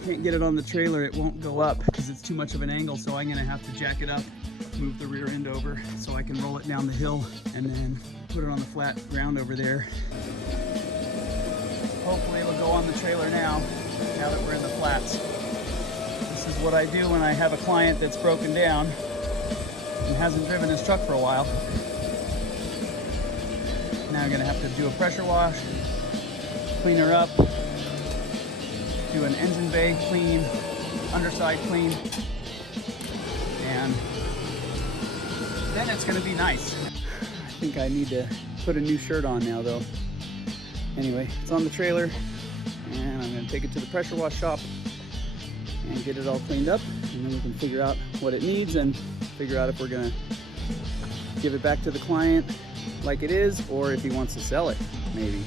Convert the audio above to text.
can't get it on the trailer, it won't go up because it's too much of an angle, so I'm gonna have to jack it up, move the rear end over so I can roll it down the hill and then put it on the flat ground over there. Hopefully it'll go on the trailer now that we're in the flats. This is what I do when I have a client that's broken down and hasn't driven his truck for a while. Now I'm gonna have to do a pressure wash, clean her up, do an engine bay clean, underside clean, and then it's gonna be nice. I think I need to put a new shirt on now though. Anyway, it's on the trailer and I'm gonna take it to the pressure wash shop and get it all cleaned up, and then we can figure out what it needs and figure out if we're gonna give it back to the client like it is or if he wants to sell it, maybe.